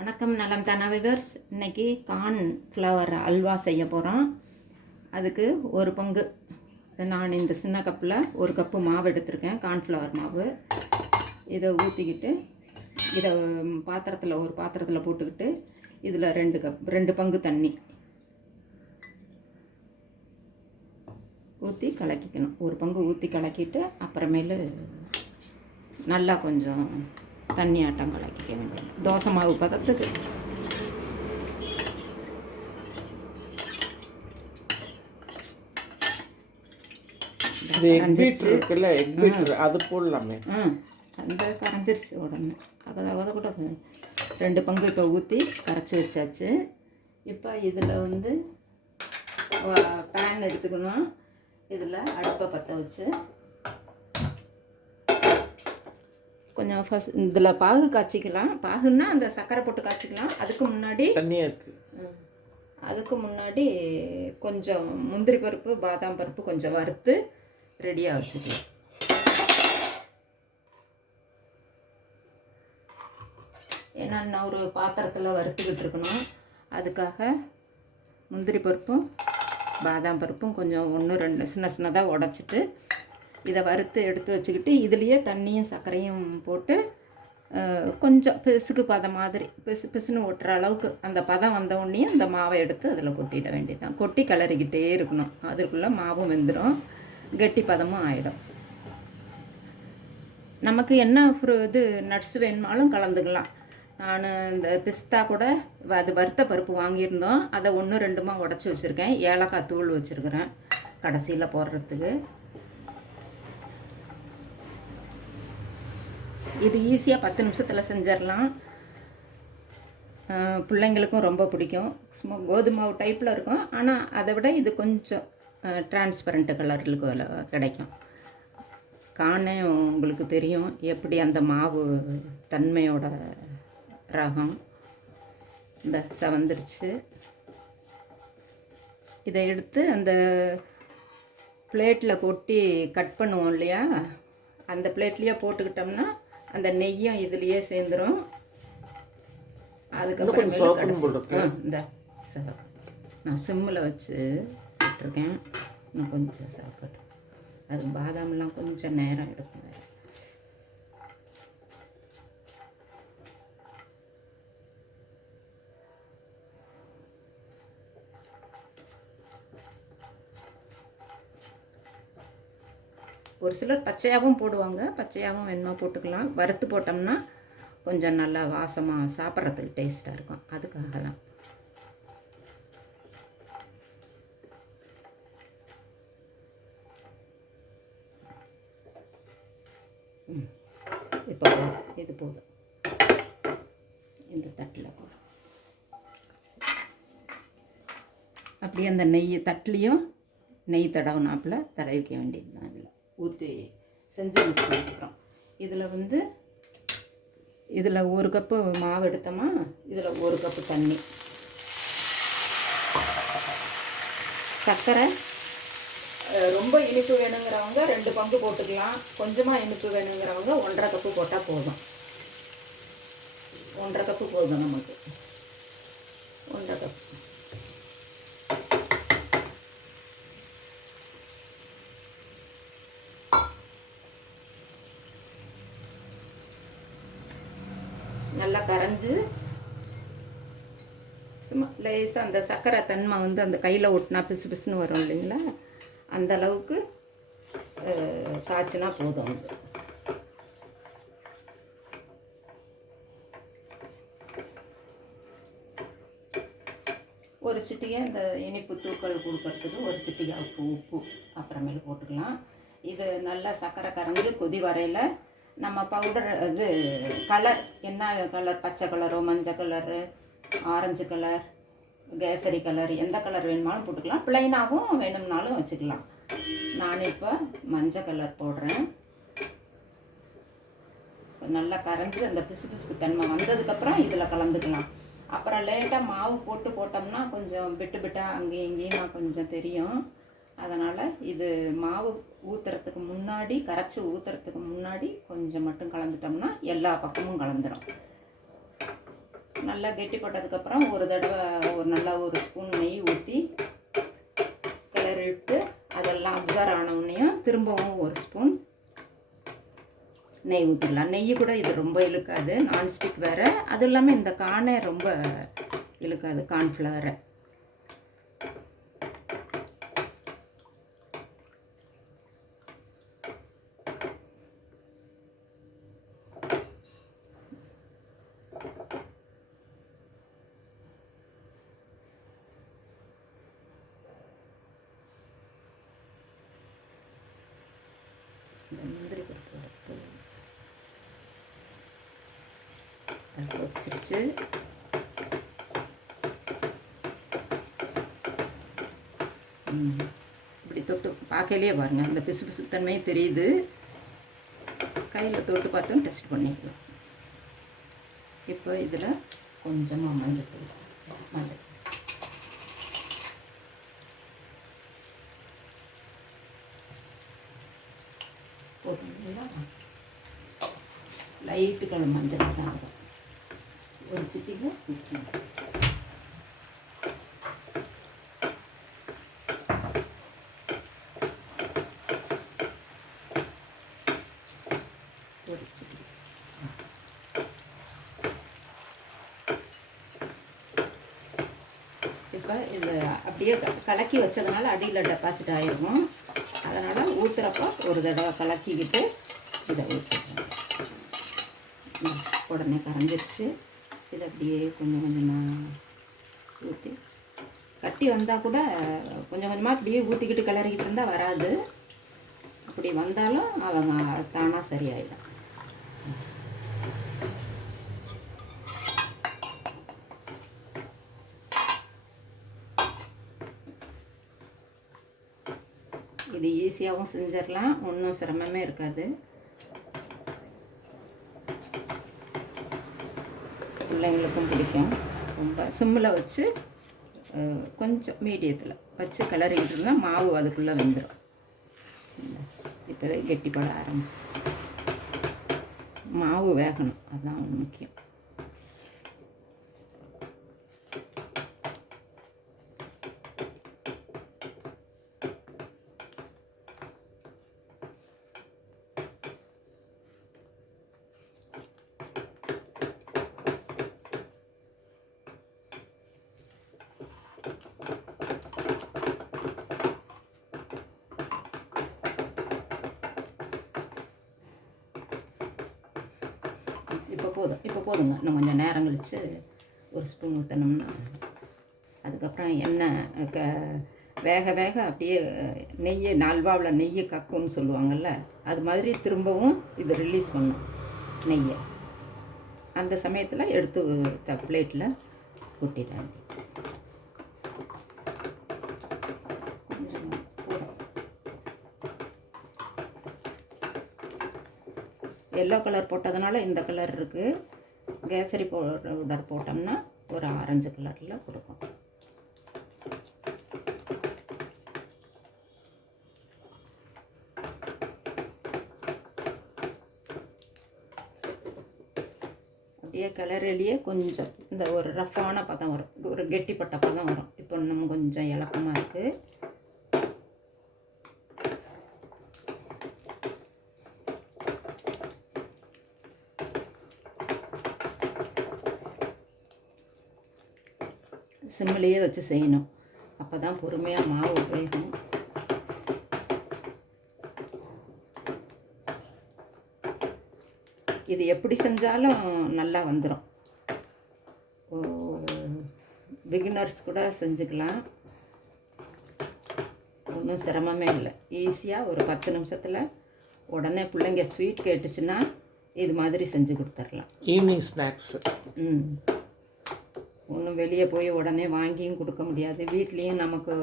வணக்கம் நலம் தானா விவர்ஸ். இன்றைக்கி கார்ன்ஃப்ளவர் அல்வா செய்ய போகிறோம். அதுக்கு ஒரு பங்கு நான் இந்த சின்ன கப்பில் ஒரு கப்பு மாவு எடுத்திருக்கேன், கார்ன்ஃப்ளவர் மாவு. இதை ஊற்றிக்கிட்டு இதை ஒரு பாத்திரத்தில் போட்டுக்கிட்டு இதில் 2 பங்கு தண்ணி ஊற்றி கலக்கிக்கணும். ஒரு பங்கு ஊற்றி கலக்கிட்டு அப்புறமேலு நல்லா கொஞ்சம் தண்ணி ஆட்டம் கலக்கிக்க வேண்டியது. தோசை மாவு பதத்துக்கு அது போடலாமே. அந்த கரைஞ்சிருச்சு உடனே அதை கூட 2 பங்கு இப்போ ஊற்றி கரைச்சி வச்சாச்சு. இப்போ இதில் பேன் எடுத்துக்கணும். இதில் அடுப்பை பற்ற வச்சு கொஞ்சம் ஃபஸ்ட் இதில் பாகு காய்ச்சிக்கலாம். பாகுன்னா அந்த சர்க்கரை போட்டு காய்ச்சிக்கலாம். அதுக்கு முன்னாடி கொஞ்சம் முந்திரி பருப்பு, பாதாம் பருப்பு கொஞ்சம் வறுத்து ரெடியாக வச்சுக்கலாம். ஏன்னா நான் ஒரு பாத்திரத்தில் வறுத்துக்கிட்டு இருக்கணும். அதுக்காக முந்திரி பருப்பும் பாதாம் பருப்பும் கொஞ்சம் 1-2 சின்னதாக உடச்சிட்டு இதை வறுத்து எடுத்து வச்சுக்கிட்டு இதுலேயே தண்ணியும் சர்க்கரையும் போட்டு கொஞ்சம் பிசுக்கு பதம் மாதிரி பிசுன்னு ஒட்டுற அளவுக்கு அந்த பதம் வந்தவுடனே அந்த மாவை எடுத்து அதில் கொட்டிட வேண்டியதுதான். கொட்டி கிளறிக்கிட்டே இருக்கணும். அதுக்குள்ளே மாவும் வெந்துடும், கெட்டி பதமும் ஆகிடும். நமக்கு என்ன நட்ஸ் வேணுமாலும் கலந்துக்கலாம். நான் இந்த பிஸ்தா கூட அது வறுத்த பருப்பு வாங்கியிருந்தோம். அதை 1-2 உடச்சி வச்சுருக்கேன். ஏலக்காய் தூள் வச்சுருக்கிறேன் கடைசியில் போடுறதுக்கு. இது ஈஸியாக 10 நிமிஷத்தில் செஞ்சிடலாம். பிள்ளைங்களுக்கும் ரொம்ப பிடிக்கும். சும்மா கோதுமாவு டைப்பில் இருக்கும், ஆனால் அதை விட இது கொஞ்சம் டிரான்ஸ்பரண்ட் கலருக்கு கிடைக்கும். காணே உங்களுக்கு தெரியும் எப்படி அந்த மாவு தன்மையோட ரகம். இந்த செவந்துருச்சு. இதை எடுத்து அந்த பிளேட்டில் கொட்டி கட் பண்ணுவோம் இல்லையா, அந்த பிளேட்லேயே போட்டுக்கிட்டோம்னா அந்த நெய்யும் இதுலேயே சேர்ந்துடும். அதுக்கப்புறம் இந்த நான் சிம்மில் வச்சு விட்டுருக்கேன். இன்னும் கொஞ்சம் சாப்பிட்டு அது பாதாம்லாம் கொஞ்சம் நேரம் எடுக்கும். ஒரு சிலர் பச்சையாகவும் போடுவாங்க, பச்சையாகவும் வேணுமா போட்டுக்கலாம். வறுத்து போட்டோம்னா கொஞ்சம் நல்லா வாசமாக சாப்பிட்றதுக்கு டேஸ்ட்டாக இருக்கும். அதுக்காக தான். இப்போ இது போதும். இந்த தட்டில் போதும். அப்படியே அந்த நெய் தட்டுலேயும் நெய் தடவினாப்பில் தடவிக்க வேண்டியது தான். இதில் ஊற்றி செஞ்சு முடிச்சதுக்கப்புறம் இதில் 1 கப்பு மாவு எடுத்தோமா, இதில் 1 கப்பு தண்ணி, சர்க்கரை ரொம்ப இனிப்பு வேணுங்கிறவங்க 2 பங்கு போட்டுக்கலாம். கொஞ்சமாக இனிப்பு வேணுங்கிறவங்க 1.5 கப்பு போட்டால் போதும். 1.5 கப்பு போதும் நமக்கு. 1.5 கப்பு நல்லா கரைஞ்சி சும்மா லேசாக அந்த சர்க்கரை தன்மை அந்த கையில் ஒட்டினா பிசுன்னு வரும் இல்லைங்களா, அந்த அளவுக்கு காய்ச்சினா போதும். ஒரு சிட்டிகை இந்த இனிப்பு தூக்கல் கொடுக்கறதுக்கு ஒரு சிட்டிகை உப்பு அப்புறமேல போட்டுக்கலாம். இது நல்லா சர்க்கரை கரைஞ்சி கொதி வரையில் நம்ம பவுடர் கலர் என்ன கலர், பச்சை கலரோ மஞ்சள் colour, orange colour, kesari colour, எந்த கலர் வேணுமாலும் போட்டுக்கலாம். ப்ளைனாகவும் வேணும்னாலும் வச்சுக்கலாம். நான் இப்போ மஞ்சள் கலர் போடுறேன். நல்லா கரைஞ்சி அந்த பிசுக்கு தன்மை வந்ததுக்கப்புறம் இதில் கலந்துக்கலாம். அப்புறம் லேட்டாக மாவு போட்டோம்னா கொஞ்சம் பிட்டாக அங்கேயும் இங்கேயும் கொஞ்சம் தெரியும். அதனால் இது மாவு ஊற்றுறதுக்கு முன்னாடி, கரைச்சி ஊற்றுறதுக்கு முன்னாடி கொஞ்சம் மட்டும் கலந்துட்டோம்னா எல்லா பக்கமும் கலந்துடும். நல்லா கெட்டிப்பட்டதுக்கப்புறம் ஒரு தடவை நல்லா ஒரு ஸ்பூன் நெய் ஊற்றி கிளறி விட்டு அதெல்லாம் அப்சர்வ் ஆனவுடனேயும் திரும்பவும் ஒரு ஸ்பூன் நெய் ஊற்றிடலாம். நெய் கூட இது ரொம்ப இழுக்காது, நான்ஸ்டிக் வேறு. அது இல்லாமல் இந்த கார்னே ரொம்ப இழுக்காது, கார்ன்ஃப்ளவரை. முந்திரி பருப்பு எடுத்து வச்சிருச்சு. இப்படி தொட்டு பார்க்கலையே பாருங்கள், அந்த பிசு பிசுத்தன்மையே தெரியுது. கையில் தொட்டு பார்த்தும் டெஸ்ட் பண்ணிக்கலாம். இப்போ இதில் கொஞ்சமாக மஞ்சள் போதுங்களா? லைட்டு கலர் மஞ்சள் தான் ஒரு சிட்டிக்கு ஒரு சிட்டி. இப்போ இது அப்படியே கலக்கி வச்சதுனால அடியில் டெபாசிட் ஆகிருக்கும். அதனால் ஊற்றுறப்போ ஒரு தடவை கலக்கிக்கிட்டு இதை ஊற்றிடுவோம். உடனே கரைஞ்சிருச்சு. இதை அப்படியே கொஞ்சம் கொஞ்சமாக ஊற்றி கட்டி வந்தால் கூட கொஞ்சம் கொஞ்சமாக அப்படியே ஊற்றிக்கிட்டு கிளறிக்கிட்டு இருந்தால் வராது. அப்படி வந்தாலும் அவங்க தானாக சரியாயிடும். இது ஈஸியாகவும் செஞ்சிடலாம், ஒன்றும் சிரமமே இருக்காது. பிள்ளைங்களுக்கும் பிடிக்கும். ரொம்ப சிம்மில் வச்சு கொஞ்சம் மீடியத்தில் வச்சு கிளறிக்கிட்டு இருந்தால் மாவு அதுக்குள்ளே வெந்துடும். இப்போவே கெட்டிப்பட ஆரம்பிச்சிருச்சு. மாவு வேகணும், அதுதான் முக்கியம். இப்போ போதுங்க. இன்னும் கொஞ்சம் நேரம் கழித்து ஒரு ஸ்பூன் ஊற்றினோம்னா அதுக்கப்புறம் எண்ணெய் வேக வேக அப்படியே நெய்யை நல்வாவில் நெய்யை கக்குன்னு சொல்லுவாங்கள்ல, அது மாதிரி திரும்பவும் இது ரிலீஸ் பண்ணும் நெய்யை. அந்த சமயத்தில் எடுத்து பிளேட்டில் கொட்டிடுவேன். எல்லோ கலர் போட்டதுனால இந்த கலர் இருக்குது. கேசரி பவுடர் போட்டோம்னா ஒரு ஆரஞ்சு கலரில் கொடுக்கும். அப்படியே கலரிலேயே கொஞ்சம் இந்த ஒரு ரஃப்பான பதம் வரும், ஒரு கெட்டிப்பட்ட பதம் வரும். இப்போ நம்ம கொஞ்சம் இலக்கமாக இருக்குது. சிம்மிலேயே வச்சு செய்யணும், அப்போ தான் பொறுமையாக மாவு வேகும். இது எப்படி செஞ்சாலும் நல்லா வந்துடும். பிகினர்ஸ் கூட செஞ்சுக்கலாம், ஒன்றும் சிரமமே இல்லை. ஈஸியாக ஒரு 10 நிமிஷத்தில் உடனே பிள்ளைங்க ஸ்வீட் கேட்டுச்சுன்னா இது மாதிரி செஞ்சு கொடுத்துர்லாம். Evening snacks. ஒன்றும் வெளியே போய் உடனே வாங்கியும் கொடுக்க முடியாது. வீட்லேயும் நமக்கு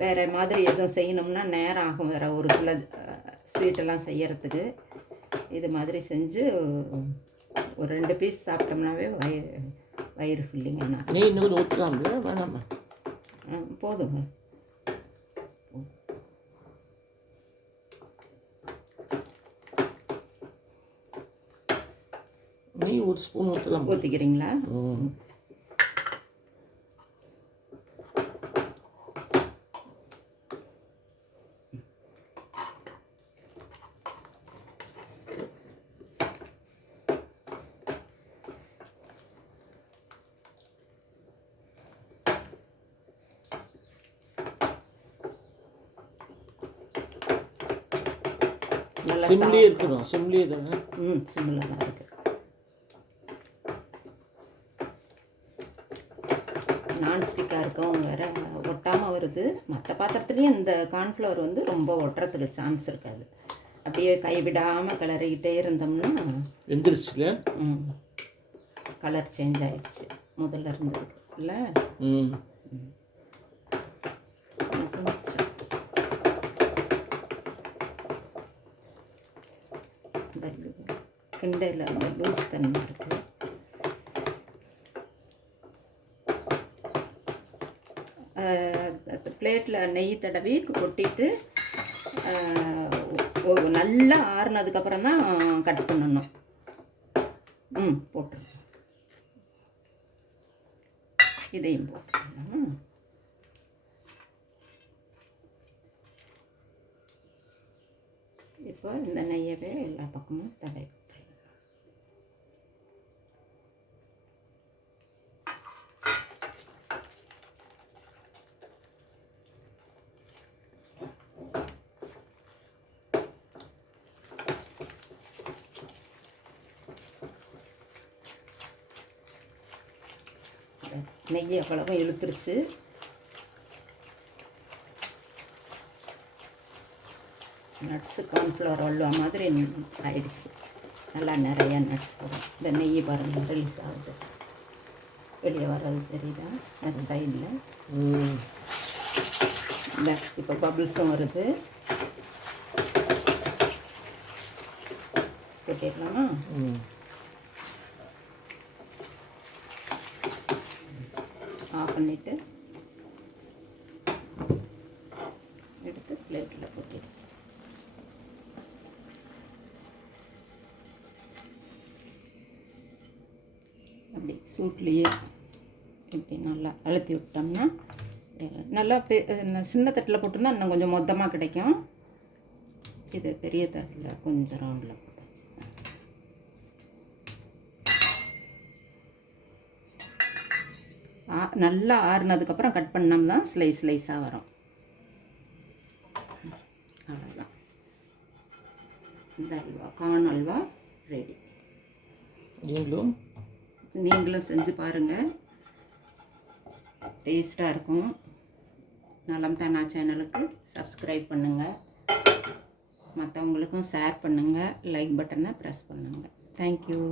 வேறு மாதிரி எதுவும் செய்யணும்னா நேரம் ஆகும், வேறு ஒரு சில ஸ்வீட்டெல்லாம் செய்யறதுக்கு. இது மாதிரி செஞ்சு ஒரு 2 பீஸ் சாப்பிட்டோம்னாவே வயிறு ஃபில்லிங்கான. நெய் இன்னும் ஊற்றலாம்ல, வேணாமா? போதுங்க. நெய் ஒரு ஸ்பூன் ஊற்றலாம். ஊற்றிக்கிறீங்களா? நல்லா சிம்லேயே இருக்கணும். சிம்லேயே தானே? சிம்மில் தான் இருக்குது. நான்ஸ்டிக்காக இருக்கவும் வேறு ஒட்டாமல் வருது. மற்ற பாத்திரத்துலேயும் இந்த கார்ன்ஃப்ளவர் வந்து ரொம்ப ஒட்டுறதுக்கு சான்ஸ் இருக்காது. அப்படியே கைவிடாமல் கிளறிக்கிட்டே இருந்தோம்னா வெந்துருச்சுல. கலர் சேஞ்ச் ஆயிடுச்சு முதல்ல இருந்தது இல்லை. கிண்டையில் அந்த லூஸ் தண்ணி இருக்குது. பிளேட்டில் நெய் தடவி கொட்டிட்டு நல்லா ஆறுனதுக்கப்புறம் தான் கட் பண்ணணும். போட்டுருங்க. இதையும் போட்டுருங்க. இப்போ இந்த நெய்யவே எல்லா பக்கமும் தடவி நெய் அவ்வளவும் இழுத்துருச்சு. நட்ஸு கார்ன்ஃப்ளவர் அல்வா மாதிரி ஆயிடுச்சு. நல்லா நிறையா நட்ஸ் போடும். இந்த நெய் பாருங்கள் ரிலீஸ் ஆகுது, வெளியே வர்றது தெரியுதா அந்த சைடில். இந்த இப்போ பபிள்ஸும் வருது. கொட்டிடலாமா? ஆஃப் பண்ணிவிட்டு எடுத்து பிளேட்டில் கொட்டிடு. அப்படி சூட்லேயே இப்படி நல்லா அழுத்தி விட்டோம்னா நல்லா சின்ன தட்டில் போட்டிருந்தா இன்னும் கொஞ்சம் மொத்தமாக கிடைக்கும். இது பெரிய தட்டில் கொஞ்சம் ரவுண்டில் போட்டாச்சு. நல்லா ஆறுனதுக்கப்புறம் கட் பண்ணோம்னா ஸ்லைஸாக வரும். அவ்வளோதான், இந்த அல்வா கார்ன் அல்வா ரெடி. நீங்களும் செஞ்சு பாருங்கள், டேஸ்ட்டாக இருக்கும். நலம் தானா சேனலுக்கு சப்ஸ்கிரைப் பண்ணுங்கள், மற்றவங்களுக்கும் ஷேர் பண்ணுங்கள், லைக் பட்டனை ப்ரெஸ் பண்ணுங்கள். தேங்க்யூ.